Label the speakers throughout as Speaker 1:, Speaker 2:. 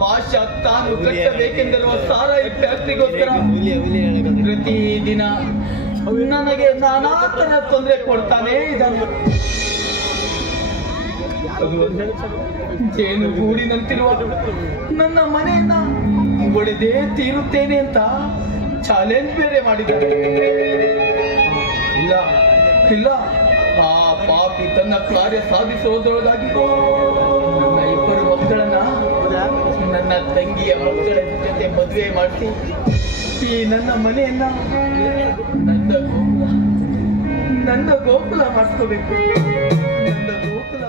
Speaker 1: ಭಾಷಾ ತಾನು ಕಟ್ಟಬೇಕೆಂದಿರುವ ಸಾರಾಯಿ ಫ್ಯಾಕ್ಟ್ರಿಗೋಸ್ಕರ ಪ್ರತಿದಿನ ನನಗೆ ನಾನಾ ತರ ತೊಂದರೆ ಕೊಡ್ತಾನೆ ಇದ್ದಾನೆ. ಜೇನು ಗೂಡಿನಂತಿರುವ ನನ್ನ ಮನೆಯನ್ನ ಒಡೆದೇ ತೀರುತ್ತೇನೆ ಅಂತ ಚಾಲೆಂಜ್ ಬೇರೆ ಮಾಡಿದ್ದಾರೆ. ಇಲ್ಲ ಇಲ್ಲ. ಆ ಪಾಪಿ ತನ್ನ ಕಾರ್ಯ ಸಾಧಿಸುವುದರೊಳಗಾಗಿ ನನ್ನ ಇಬ್ಬರು ಮಕ್ಕಳನ್ನ ನನ್ನ ತಂಗಿಯ ಮಕ್ಕಳ ಜೊತೆ ಮದುವೆ ಮಾಡಿಸಿ ಈ ನನ್ನ ಮನೆಯನ್ನ ನನ್ನ ಗೋಕುಲ ನನ್ನ ಗೋಕುಲ ಮಾಡ್ಕೋಬೇಕು ನನ್ನ ಗೋಕುಲ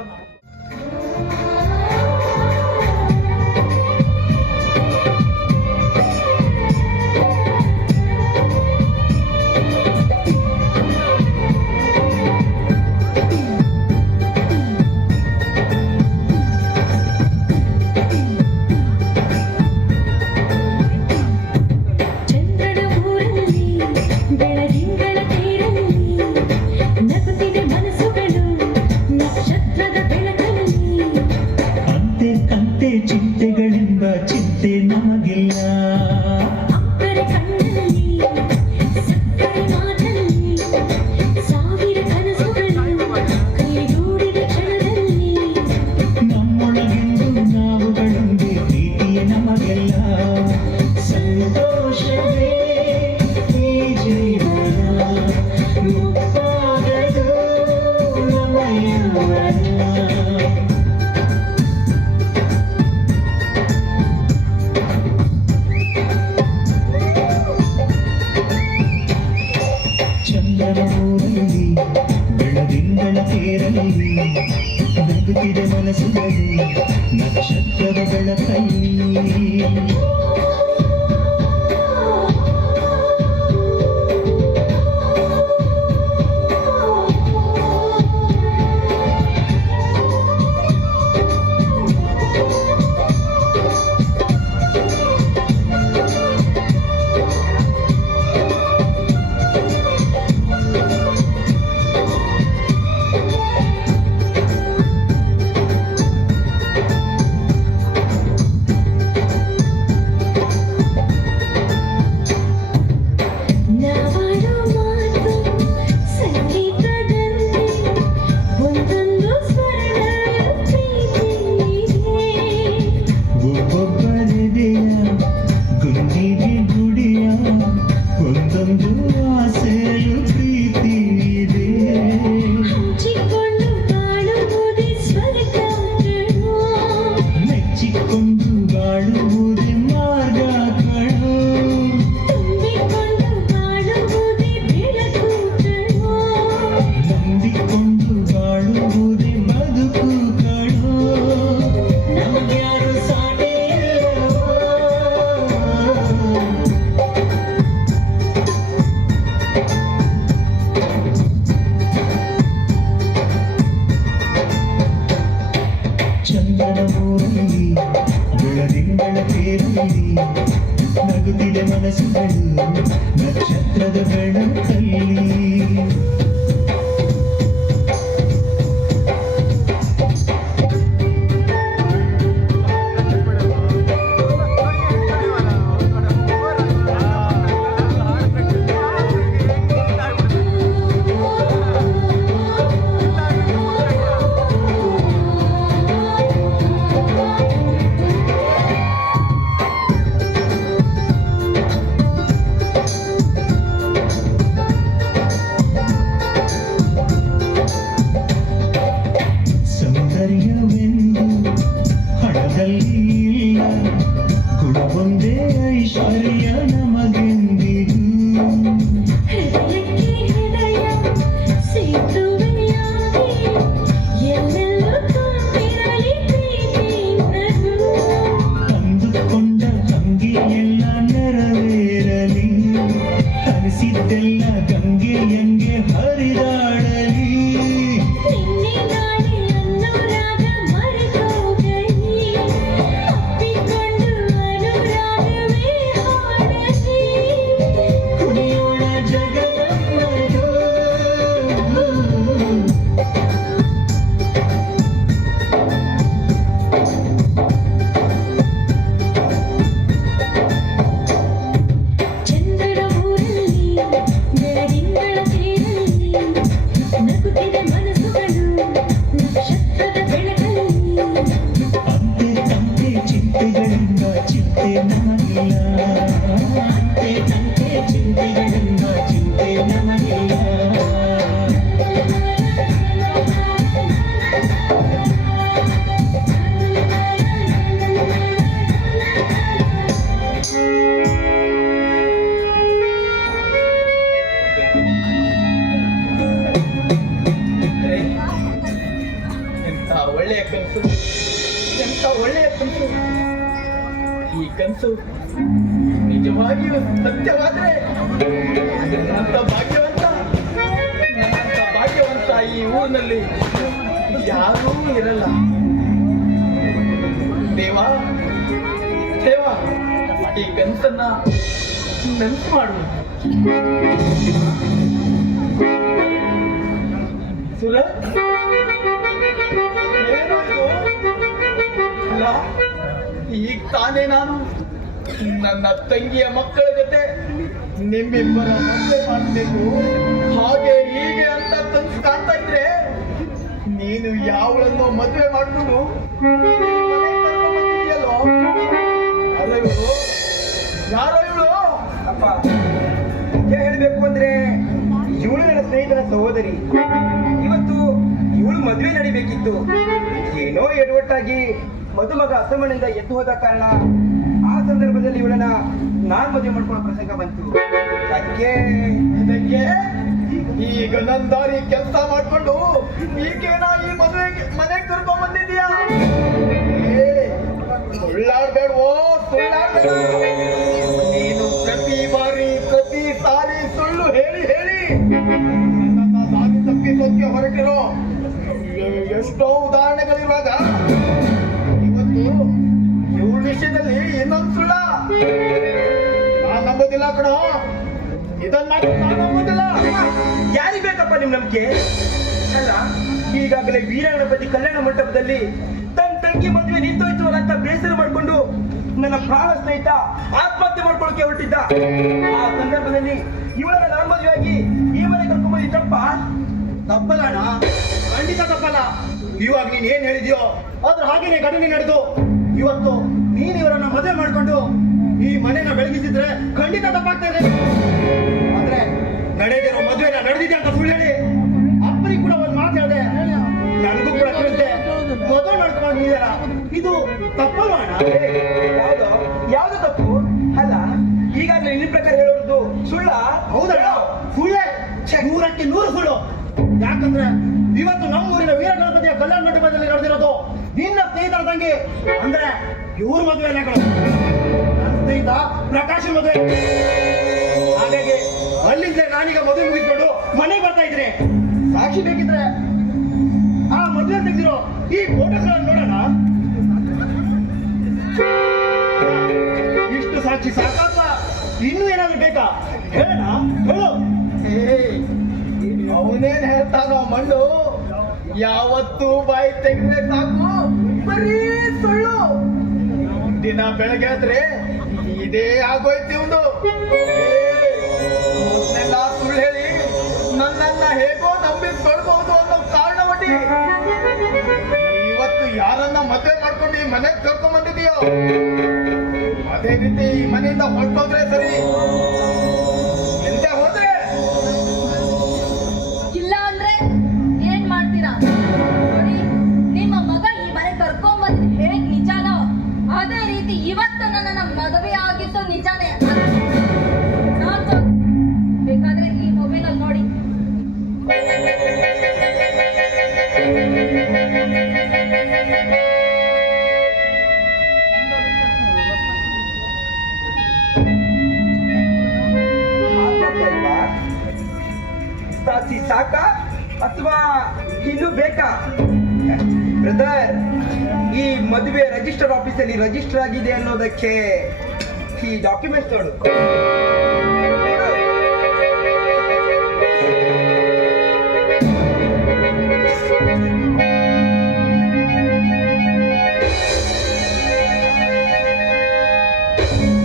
Speaker 1: you. ದೇವ ದೇವ, ಈ ಕನಸನ್ನ ನೆನ್ಸು ಮಾಡು ಸುರ ಈಗ ತಾನೇ ನಾನು ನನ್ನ ತಂಗಿಯ ಮಕ್ಕಳ ಜೊತೆ ನಿಮ್ಮಿಬ್ಬರ ಮದುವೆ ಮಾಡಬೇಕು. ಹಾಗೆ ಹೀಗೆ ಅಂತ ಕನ್ಸು ಕಾಣ್ತಾ ಇದ್ರೆ ನೀನು ಯಾವಳನ್ನೋ ಮದುವೆ ಮಾಡ್ಕೊಂಡು ಇವಳು? ಯಾರೋ ಇವಳು?
Speaker 2: ಅಪ್ಪ. ನಿಜ ಹೇಳಬೇಕು ಅಂದ್ರೆ, ಇವಳು ನನ್ನ ಸ್ನೇಹಿತನ ಸಹೋದರಿ. ಇವತ್ತು ಇವಳು ಮದುವೆ ನಡಿಬೇಕಿತ್ತು. ಏನೋ ಎಡವಟ್ಟಾಗಿ ಮದುಮಗ ಅಸಮಣಿಂದ ಎದ್ದು ಹೋದ ಕಾರಣ ಆ ಸಂದರ್ಭದಲ್ಲಿ ಇವಳನ್ನ ನಾನ್ ಮದುವೆ ಮಾಡ್ಕೊಳ್ಳೋ ಪ್ರಸಂಗ ಬಂತು. ಅದಕ್ಕೆ
Speaker 1: ಅದಕ್ಕೆ ಈಗ ನನ್ನ ದಾರಿ ಕೆಲಸ ಮಾಡ್ಕೊಂಡು ಈಗೇನ ಈ ಮದುವೆಗೆ ಮನೆಗೆ ಕರ್ಕೊಂಡ್ ಬಂದಿದ್ಯಾ ನೀನು ಪ್ರತಿ ಬಾರಿ ಪ್ರತಿ ಸಾರಿ ಸುಳ್ಳು ಹೇಳಿ ಹೇಳಿ. ನನ್ನ ದಾರಿ ತಪ್ಪಿಸೋಕೆ ಹೊರಟಿರೋ ಎಷ್ಟೋ ಉದಾಹರಣೆಗಳಿರುವಾಗ ಇವತ್ತು ಇವಳ ವಿಷಯದಲ್ಲಿ ಇನ್ನೊಂದು ಸುಳ್ಳ. ನಾನು ನಂಬೋದಿಲ್ಲ ಕಣೋ. ಇದನ್ನ ನಾನು ನಂಬೋದಿಲ್ಲ.
Speaker 2: ಯಾರಿಗ್ ಬೇಕಪ್ಪ ನಿಮ್ ನಂಬಿಕೆ? ಅಲ್ಲ, ಈಗಾಗಲೇ ವೀರಗಣಪತಿ ಕಲ್ಯಾಣ ಮಂಟಪದಲ್ಲಿ ತನ್ನ ತಂಗಿ ಮದುವೆ ನಿಂತೋಯ್ತು ಅಂತ ಬೇಸರ ಮಾಡ್ಕೊಂಡು ನನ್ನ ಪ್ರಾಣ ಸ್ನೇಹಿತ ಆತ್ಮಹತ್ಯೆ ಮಾಡ್ಕೊಳಕ್ಕೆ ಹೊರಟಿದ್ದ. ಆ ಸಂದರ್ಭದಲ್ಲಿ ಇವಳನ್ನ ನಾನು ಮದುವೆಯಾಗಿ ಈ ಮನೆ ಕರ್ಕೊಂಡ್ಬಂದಿ ತಪ್ಪ?
Speaker 1: ತಪ್ಪಲ್ಲ ಖಂಡಿತ ತಪ್ಪಲ್ಲ. ಇವಾಗ ನೀನ್ ಏನ್ ಹೇಳಿದ್ಯೋ ಅದ್ರ ಹಾಗೇನೆ ಘಟನೆ ನಡೆದು ಇವತ್ತು ನೀನ್ ಇವರನ್ನ ಮದುವೆ ಮಾಡ್ಕೊಂಡು ಈ ಮನೆನ ಬೆಳಗಿಸಿದ್ರೆ ಖಂಡಿತ ತಪ್ಪಾಗ್ತಾ ಇದೆ. ಆದ್ರೆ ನಡೆದಿರೋ ಮದುವೆನ ನಡೆದಿದೆ ಅಂತ ಸುಳ್ಳು ಹೇಳಿ. ಅಪ್ಪನಿಗೆ ಕೂಡ ಒಂದ್ ಮಾತು ಹೇಳಿದೆ. ನನಗೂ ಕೂಡ ಮದುವೆ ಮಾಡ್ಕೊಂಡಿದ್ದಾರ ಇದು ತಪ್ಪು ಅಣ್ಣ
Speaker 2: ಯಾವ್ದು? ಯಾವ್ದು ತಪ್ಪು? ಅಲ್ಲ ಈಗಾಗಲೇ ನಿನ್ನ ಪ್ರಕಾರ ಹೇಳೋದು ಸುಳ್ಳ.
Speaker 1: ಹೌದಲ್ಲ ಸುಳ್ಳೇ. ನೂರಕ್ಕೆ ನೂರು ಸುಳ್ಳು. ಯಾಕಂದ್ರೆ ಇವತ್ತು ನಮ್ಮೂರಿನ ವೀರ ಗಣಪತಿಯ ಕಲ್ಯಾಣ ಮಂಟಪದಲ್ಲಿ ನಡೆದಿರೋದು ನಿನ್ನ ಸ್ನೇಹಿತರ ತಂಗಿ ಅಂದ್ರೆ ಇವ್ರ ಮದುವೆ. ನನ್ನ ಸ್ನೇಹಿತ ಪ್ರಕಾಶ್ ಮದುವೆ. ಹಾಗಾಗಿ ಅಲ್ಲಿಂದ ನಾನೀಗ ಮದುವೆ ಮುಗಿಸ್ಕೊಂಡು ಮನೆಗೆ ಬರ್ತಾ ಇದ್ರೆ ಸಾಕ್ಷಿ ಬೇಕಿದ್ರೆ ಆ ಮದುವೆ ತೆಗೆದಿರೋ ಈ ಫೋಟೋಗಳನ್ನು ನೋಡೋಣ. ಇಷ್ಟು ಸಾಕ್ಷಿ ಸಾಕಪ್ಪ. ಇನ್ನೂ ಏನಾದ್ರು ಬೇಕಾ? ಹೇಳೋಣ ಹೇಳು. ಅವನೇನ್ ಹೇಳ್ತಾನೋ ಮಣ್ಣು ಯಾವತ್ತು ಬಾಯಿ ತೆಗೆದ್ರೆ ಸಾಕು. ಬರೀ ಸುಳ್ಳು. ದಿನ ಬೆಳಗ್ಗೆ ಆದ್ರೆ ಇದೇ ಆಗೋಯ್ತು ಮೊದ್ಲೆಲ್ಲ ಸುಳ್ಳು ಹೇಳಿ ನನ್ನನ್ನ ಹೇಗೋ ನಂಬಿಸ್ಕೊಳ್ಬಹುದು ಅನ್ನೋ ಕಾರಣ ಯಾರನ್ನ ಮದುವೆ ಮಾಡ್ಕೊಂಡು ಈ ಮನೆಗೆ ಕರ್ಕೊಂಡ್ ಬಂದಿದೀಯೋ ಅದೇ ರೀತಿ ಈ ಮನೆಯಿಂದ ಹೊರಟೋದ್ರೆ ಸರಿ.
Speaker 2: ಸಾಕಾ? ಅಥವಾ ಇನ್ನು ಬೇಕಾ? ಬ್ರದರ್ ಈ ಮದುವೆ ರಿಜಿಸ್ಟರ್ ಆಫೀಸಲ್ಲಿ ರಿಜಿಸ್ಟರ್ ಆಗಿದೆ ಅನ್ನೋದಕ್ಕೆ ಈ ಡಾಕ್ಯುಮೆಂಟ್ಸ್ ನೋಡು.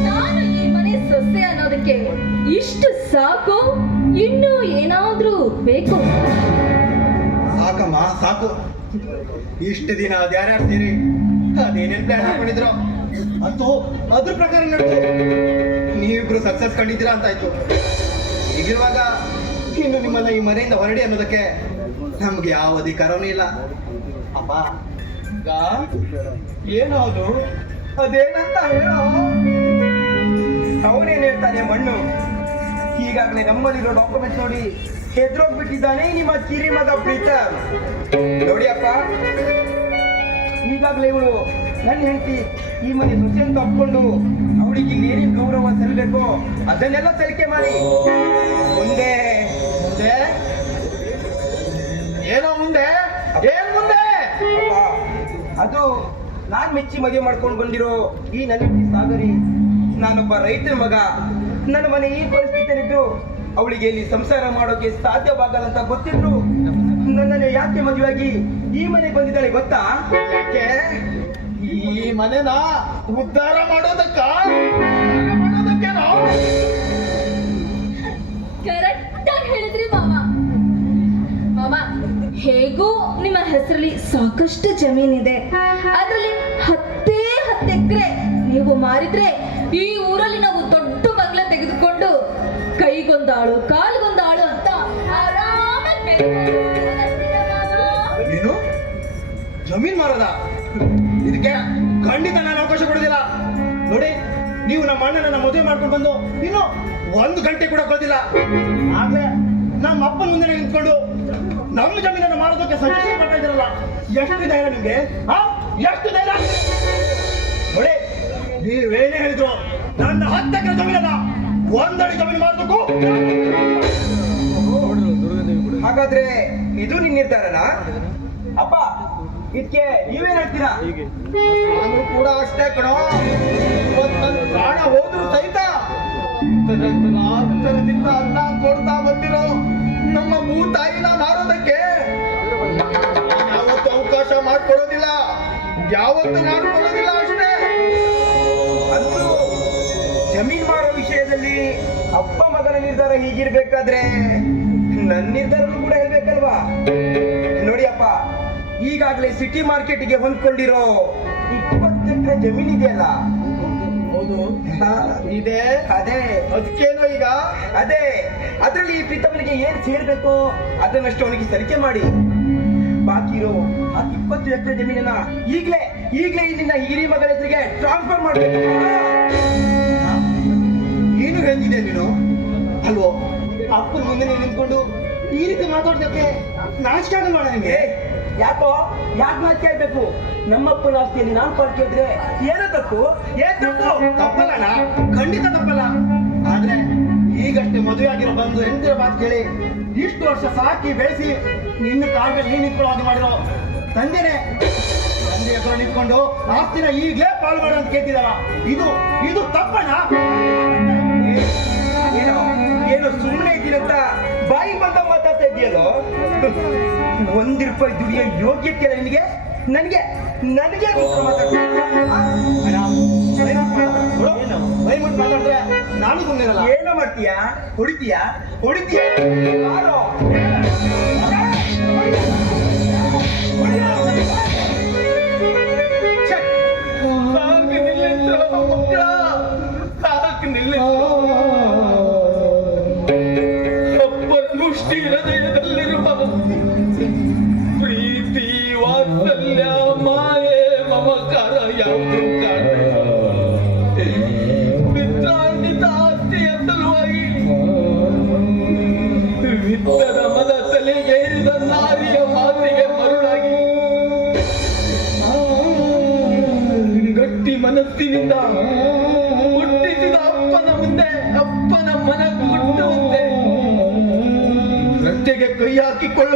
Speaker 3: ನಾನು ಇಷ್ಟು ಸಾಕು? ಇನ್ನೂ ಬೇಕು.
Speaker 1: ಸಾಕಮ್ಮ, ಸಾಕು. ಇಷ್ಟು ದಿನ ಅದ್ಯಾರ್ಯಾರು ಸೇರಿ ಅದೇನೇನ್ ಪ್ಲಾನ್ ಹಾಕೊಂಡಿದ್ರು? ಅದು ಅದ್ರ ಪ್ರಕಾರ ನಡೆದು ನೀವಿಬ್ರು ಸಕ್ಸಸ್ ಕಂಡಿದ್ದೀರಾ ಅಂತಾಯ್ತು ಹೀಗಿರುವಾಗ ಇನ್ನು ನಿಮ್ಮನ್ನ ಈ ಮನೆಯಿಂದ ಹೊರಡಿ ಅನ್ನೋದಕ್ಕೆ ನಮ್ಗೆ ಯಾವ ಅಧಿಕಾರನೂ ಇಲ್ಲ. ಅಪ್ಪ ಏನು ಅದು ಅದೇನಂತ ಹೇಳೋ? ಅವನೇನ್ ಹೇಳ್ತಾನೆ ಮಣ್ಣು? ಈಗಾಗಲೇ ನಮ್ಮಲ್ಲಿರೋ ಡಾಕ್ಯುಮೆಂಟ್ ನೋಡಿ ಹೆದ್ರೋಗ್ಬಿಟ್ಟಿದ್ದಾನೆ ನಿಮ್ಮ ಕಿರಿ ಮಗ ಪ್ರೀತಮ್. ನೋಡಿಯಪ್ಪ, ಈಗಾಗಲೇ ಇವಳು ನನ್ನ ಹೆಂಡತಿ, ಈ ಮನೆ ಸೊಸೆಯನ್ನು ಒಪ್ಕೊಂಡು ಅವಳಿಗೆ ಏನೇನು ಗೌರವ ಸಲ್ಲಬೇಕು ಅದನ್ನೆಲ್ಲ ಸಲಿಕೆ ಮಾಡಿ. ಮುಂದೆ ಮುಂದೆ. ಏನೋ ಮುಂದೆ? ಏನ್ ಮುಂದೆ?
Speaker 2: ಅದು ನಾನು ಮೆಚ್ಚಿ ಮದುವೆ ಮಾಡ್ಕೊಂಡು ಬಂದಿರೋ ಈ ನನ್ನ ಸಾಗರಿ, ನಾನೊಬ್ಬ ರೈತನ ಮಗ. ನನ್ನ ಮನೆ ಈ ಪರಿಸ್ಥಿತಿಯಲ್ಲಿದ್ದು ಅವಳಿಗೆ ಇಲ್ಲಿ ಸಂಸಾರ ಮಾಡೋಕೆ ಸಾಧ್ಯವಾಗಲ್ಲ ಅಂತ ಗೊತ್ತಿದ್ರು. ನನ್ನನ್ನು ಯಾಕೆ ಮದುವೆಯಾಗಿ ಈ ಮನೆಗೆ ಬಂದಿದ್ದಾಳೆ ಗೊತ್ತಾ?
Speaker 1: ಈ ಮನೆನ ಉದ್ಧಾರ ಮಾಡೋದಕ್ಕ?
Speaker 3: ಹೇಗೋ ನಿಮ್ಮ ಹೆಸರಲ್ಲಿ ಸಾಕಷ್ಟು ಜಮೀನಿದೆ. ಅದರಲ್ಲಿ ಹತ್ತೇ ಹತ್ತು ನೀವು ಮಾರಿದ್ರೆ ಈ ಊರಲ್ಲಿ ನಾವು ಕೈಗೊಂದಾಳು ಕಾಲ್ಗೊಂದಾಳು ಅಂತ
Speaker 1: ನೀನು ಜಮೀನ್ ಮಾರದ? ಇದಕ್ಕೆ ಖಂಡಿತ ನಾನು ಅವಕಾಶ ಕೊಡೋದಿಲ್ಲ ನೋಡಿ, ನೀವು ನಮ್ಮ ಅಣ್ಣನನ್ನ ಮದುವೆ ಮಾಡ್ಕೊಂಡು ಬಂದು ಇನ್ನು ಒಂದು ಗಂಟೆ ಕೂಡ ಕೊಡೋದಿಲ್ಲ ಆಗ್ಲೇ ನಮ್ಮ ಅಪ್ಪನ ಮುಂದೆ ನಿಂತ್ಕೊಂಡು ನಮ್ಮ ಜಮೀನನ್ನ ಮಾಡೋದಕ್ಕೆ ಸಜೆಷನ್ ಮಾಡ್ತಾ ಇದ್ರಲ್ಲ ಎಷ್ಟು ಧೈರ್ಯ ನಿಮ್ಗೆ? ಎಷ್ಟು ಧೈರ್ಯ? ನೋಡಿ, ನೀವೇನೇ ಹೇಳಿದ್ರು ನನ್ನ ಹತ್ತಕ್ಕೆ ಜಮೀನಲ್ಲ ಮಾಡೋದಕ್ಕೂ
Speaker 2: ಹಾಗಾದ್ರೆ ಇದು ನಿನ್ ನಿರ್ಧಾರನಾ? ಅಪ್ಪ ಇದಕ್ಕೆ ನೀವೇನ್ ಹೇಳ್ತೀರಾ?
Speaker 1: ನಾನು ಕೂಡ ಅಷ್ಟೇ ಕಣೋ. ಇವತ್ತು ನನ್ನ ಪ್ರಾಣ ಹೋದ್ರು ಸಹಿತ ಅನ್ನ ಕೊಡ್ತಾ ಬಂದಿರೋ ನಮ್ಮ ಭೂತಾಯಿನ ಮಾರೋದಕ್ಕೆ ಯಾವತ್ತು ಅವಕಾಶ ಮಾಡ್ಕೊಡೋದಿಲ್ಲ. ಯಾವತ್ತು ಮಾಡ್ಕೊಡೋದಿಲ್ಲ. ಅಷ್ಟೇ
Speaker 2: ಜಮೀನ್ ಮಾರೋ ವಿಷಯದಲ್ಲಿ ಅಪ್ಪ ಮಗನ ನಿರ್ಧಾರ ಹೀಗಿರ್ಬೇಕಾದ್ರೆ ನನ್ನ ನಿರ್ಧಾರನೂ ಕೂಡ ಹೇಳ್ಬೇಕಲ್ವಾ? ನೋಡಿ ಅಪ್ಪ ಈಗಾಗಲೇ ಸಿಟಿ ಮಾರ್ಕೆಟ್ಗೆ ಹೊಂದ್ಕೊಂಡಿರೋ ಇಪ್ಪತ್ತೆಂಟರ ಜಮೀನ್ ಇದೆಯಲ್ಲ?
Speaker 1: ಹೌದು. ಇದೆ. ಅದೇ. ಅದಕ್ಕೇನೋ ಈಗ?
Speaker 2: ಅದೇ. ಅದರಲ್ಲಿ ಈ ಪ್ರೀತಮನಿಗೆ ಏನ್ ಸೇರ್ಬೇಕು ಅದನ್ನಷ್ಟು ಅವನಿಗೆ ಸರಿಕೆ ಮಾಡಿ. ಬಾಕಿ ಇರೋ ಆ ಇಪ್ಪತ್ತು ಎಕರೆ ಜಮೀನನ್ನ ಈಗ್ಲೇ ಈಗ್ಲೇ ಇಲ್ಲಿನ ಹಿರಿ ಮಗನ ಹೆಸರಿಗೆ ಟ್ರಾನ್ಸ್ಫರ್ ಮಾಡ್ಬೇಕು.
Speaker 1: ಏನು ಹೇಳ್ತಿದ್ದೆ ನೀನು? ಅಲ್ವೋ? ಅಪ್ಪನ ಮುಂದೆ ನಿಂತ್ಕೊಂಡು ಈ ರೀತಿ ಮಾತಾಡ್ದಕ್ಕೆ ನಾಚಿಕೆ ಆಗಲ್ವಾ ನನಗೆ
Speaker 2: ಯಾಕೋ? ಯಾಕೆ ಮಾತು ಕೇಳ್ಬೇಕು ನಮ್ಮಪ್ಪನ ಆಸ್ತಿಯಲ್ಲಿ ನಾನು ಪಾಲ್ ಕೇಳಿದ್ರೆ ಏನೋ ತಪ್ಪು? ಏನ್ ತಪ್ಪು?
Speaker 1: ತಪ್ಪಲ್ಲಣ್ಣ. ಖಂಡಿತ ತಪ್ಪಲ್ಲ. ಆದ್ರೆ ಈಗಷ್ಟೇ ಮದುವೆ ಆಗಿರೋ ಬಂದು ಹೆಂಡತಿರ ಮಾತು ಕೇಳಿ ಇಷ್ಟು ವರ್ಷ ಸಾಕಿ ಬೆಳೆಸಿ ನಿನ್ನ ಕಾಲದಲ್ಲಿ ನೀನು ನಿಂತ್ಕೊಳ್ಳೋ ಹಾಗೆ ಮಾಡಿರೋ ತಂದೆನೆ. ತಂದೆ ಹೆಸರು ನಿಂತ್ಕೊಂಡು ಆಸ್ತಿನ ಈಗಲೇ ಪಾಲು ಮಾಡು ಅಂತ ಕೇಳ್ತಿದಾರ ಇದು ಇದು ತಪ್ಪಣ್ಣ?
Speaker 2: ಏನೋ ಸುಮ್ಮನೆ ಇದ್ದೀನಂತ ಬಾಯಿ ಬಂದ ಮಾತಾಡ್ತಾ ಇದೆಯಲ್ಲೋ ಒಂದ್ ರೂಪಾಯಿ ದುಡಿಯ ಯೋಗ್ಯತೆ ನಿಮಗೆ ನಿನಗೆ? ನನಗೆ
Speaker 1: ನಾನು ಸುಮ್ಮನಿರಲ್ಲ
Speaker 2: ಏನೋ ಮಾಡ್ತೀಯಾ? ಹೊಡಿತೀಯಾ? ಹೊಡಿತೀಯಾ? ಯಾರೋ?
Speaker 1: ಛೆ, ಕೈ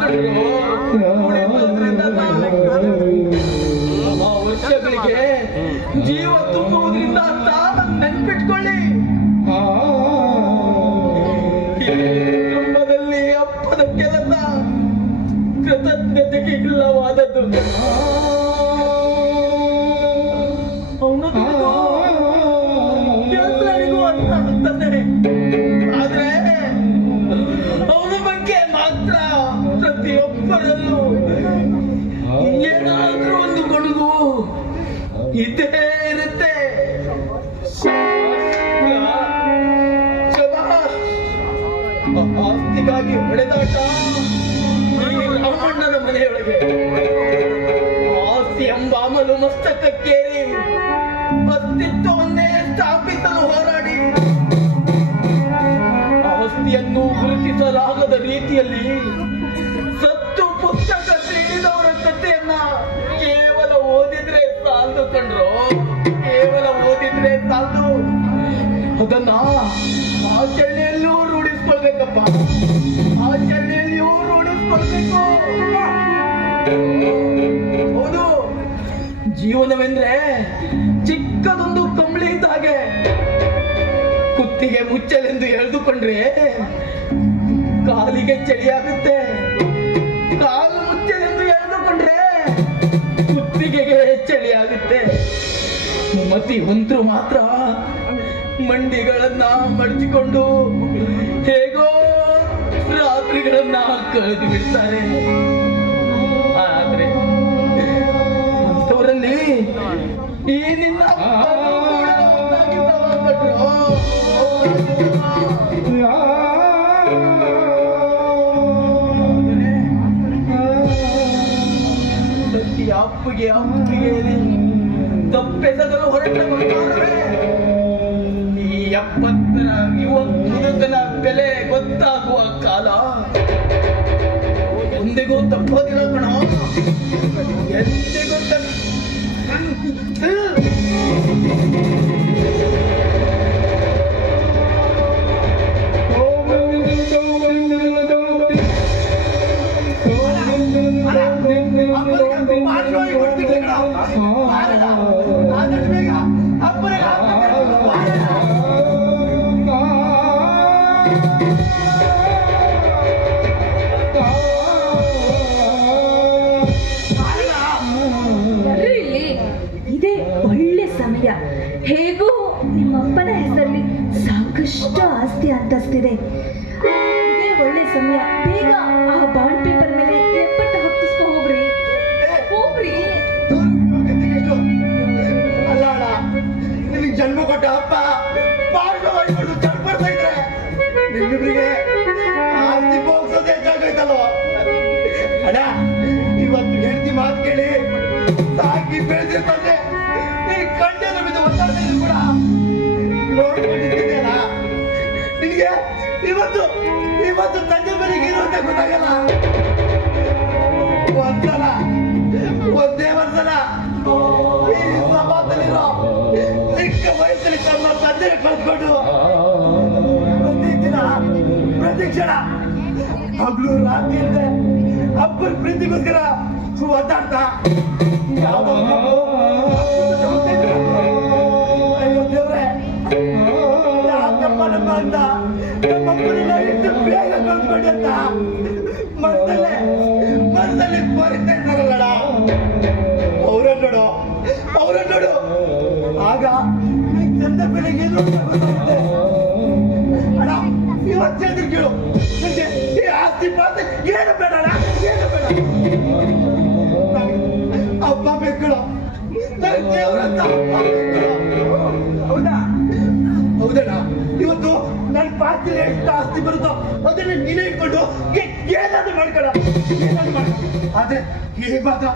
Speaker 1: ಕಣ್ರೋ. ವರ್ಷಗಳಿಗೆ ಜೀವ ತುಂಬುವುದರಿಂದ ಅಂತ ನೆನ್ಪಿಟ್ಕೊಳ್ಳಿ. ಕುಟುಂಬದಲ್ಲಿ ಅಪ್ಪದ ಕೆಲಸ ಕೃತಜ್ಞತೆಗೆ ಇಲ್ಲವಾದದ್ದು. ಹೊಡೆದಾಟ? ಅಮ್ಮಣ್ಣನ ಮನೆಯೊಳಗೆ. ಆಸ್ತಿ ಎಂಬ ಅಮಲು ಮಸ್ತಕಕ್ಕೇರಿ. ಅಸ್ತಿತ್ವವನ್ನೇ ಸ್ಥಾಪಿಸಲು ಹೋರಾಡಿ. ಆಸ್ತಿಯನ್ನು ಗುರುತಿಸಲಾಗದ ರೀತಿಯಲ್ಲಿ ಜೀವನವೆಂದ್ರೆ ಚಿಕ್ಕದೊಂದು ಕಂಬಳಿ ಇದ್ದ ಹಾಗೆ. ಕುತ್ತಿಗೆ ಮುಚ್ಚಲೆಂದು ಎಳೆದುಕೊಂಡ್ರೆ ಕಾಲಿಗೆ ಚಳಿಯಾಗುತ್ತೆ ಕಾಲು ಮುಚ್ಚಲೆಂದು ಎಳೆದುಕೊಂಡ್ರೆ ಕುತ್ತಿಗೆಗೆ ಚಳಿಯಾಗುತ್ತೆ ಮತಿ ಹೊಂತರು ಮಾತ್ರ ಮಂಡಿಗಳನ್ನ ಮಡಚಿಕೊಂಡು ಹೇಗೋ ರಾತ್ರಿಗಳನ್ನ ಕಳೆದು ಬಿಡ್ತಾರೆ. ಅಂಥವರಲ್ಲಿ ಈ ನಿನ್ನ ಅಪ್ಪಗೆ ಅಪ್ಪಿಗೆ ತಪ್ಪೆಸಗಲು ಹೊರಟ ಈ ಎಪ್ಪತ್ತರ ಯುವಕನ ಹುಡುಗನ ಬೆಲೆ ಗೊತ್ತಾಗುವ ಕಾಲ. ಒಂದಿಗೂ ತಪ್ಪೋದಿಲ್ಲ ಕಣೋ. ಎಂದಿಗೂ ತಪ್ಪ Ah!
Speaker 3: द्या हे
Speaker 1: ಗೊತ್ತಾಗಲ್ಲ. ಒಂದ್ಸಲ, ಒಂದೇ ಒಂದ್ಸಲ. ಈ ಸಮಾಜದಲ್ಲಿರೋ ಚಿಕ್ಕ ವಯಸ್ಸಲ್ಲಿ ತಮ್ಮ ತಂದೆ ಕಳ್ಕೊಂಡು ಪ್ರತಿ ದಿನ ಪ್ರತಿ ಕ್ಷಣ ಹಗ್ಲು ರಾತ್ರಿ ಇಲ್ಲದೆ ಅಪ್ಪನ ಪ್ರೀತಿಗೋಸ್ಕರ ಒದ್ದಾಡ್ತಾ ಯಾವ್ದೋ ಬೆಳಿಗ್ಗೆ ಅಣ್ಣ ಇವತ್ತು ಕೇಳು ನನಗೆ ಈ ಆಸ್ತಿ ಪಾಸ್ತಿ ಏನು ಬೇಡ ಏನು ಬೇಡ ಅಪ್ಪ ಬೇಕಳು ನನಗೆ ದೇವರಂತ ಅಪ್ಪ ಹೌದಾ ಹೌದಣ್ಣ ಇವತ್ತು ನನ್ನ ಪಾತ್ರೆ ಎಷ್ಟು ಆಸ್ತಿ ಬರುತ್ತೋ ಅದನ್ನ ನೀನೇ ಇಟ್ಕೊಂಡು ಏನಾದ್ರು ಮಾಡ್ಕೊಳ ಏನಾದ್ರು ಮಾಡ. ಆದ್ರೆ ಈಗ ಮಾತ್ರ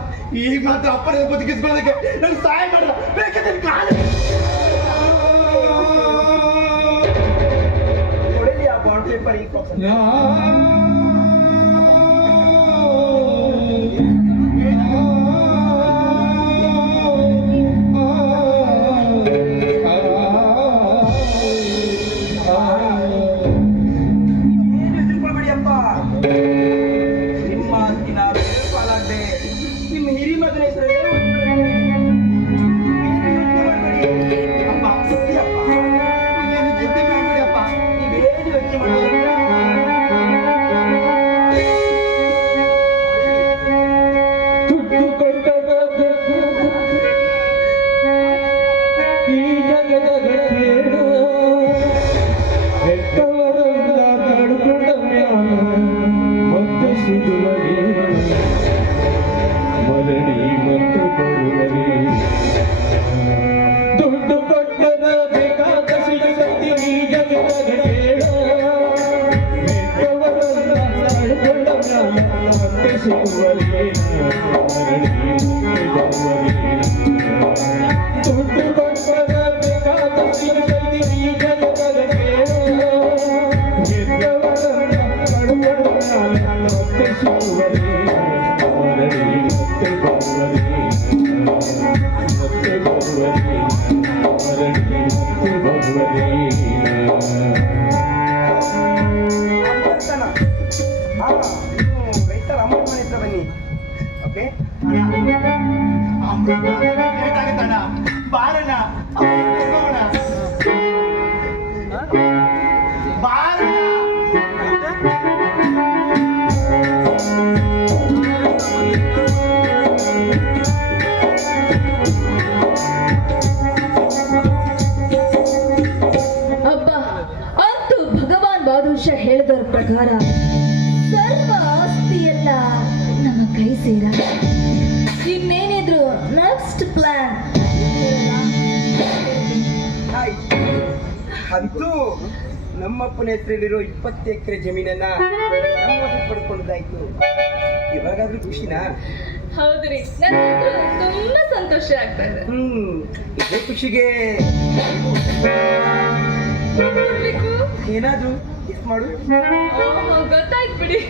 Speaker 1: ಈಗ ಮಾತ್ರ ಅಪ್ಪನ ಬದುಕಿಸ್ಕೊಳ್ಳೋದಕ್ಕೆ ನನ್ಗೆ ಸಹಾಯ ಮಾಡಲ್ಲ ಬೇಕಾದ್ರೆ ಕಾಲ
Speaker 2: ಆ ಹೇಳಿದ
Speaker 3: ಅಂತೂ ಭಗವಾನ್ ಪ್ರಕಾರ ಸರ್ವ ಆಸ್ತಿಯೆಲ್ಲ ನಮ್ಮ ಕೈ ಸೇರ.
Speaker 2: ಅಂತೂ ನಮ್ಮಪ್ಪನ ಹೆಸರಲ್ಲಿರೋ ಇಪ್ಪತ್ತು ಎಕರೆ ಜಮೀನನ್ನ ಪಡ್ಕೊಂಡಾಯ್ತು ಇವಾಗಾದ್ರೂ ಖುಷಿನಾ?
Speaker 3: ಹೌದು ರೀ ತುಂಬಾ ಸಂತೋಷ ಆಗ್ತಾ ಇದೆ.
Speaker 2: ಹ್ಮ್ ಖುಷಿಗೆ. ಏನಾದ್ರು ಗಿಫ್ಟ್ ಮಾಡು.
Speaker 3: ಗೊತ್ತಾಯ್ತು ಬಿಡಿ.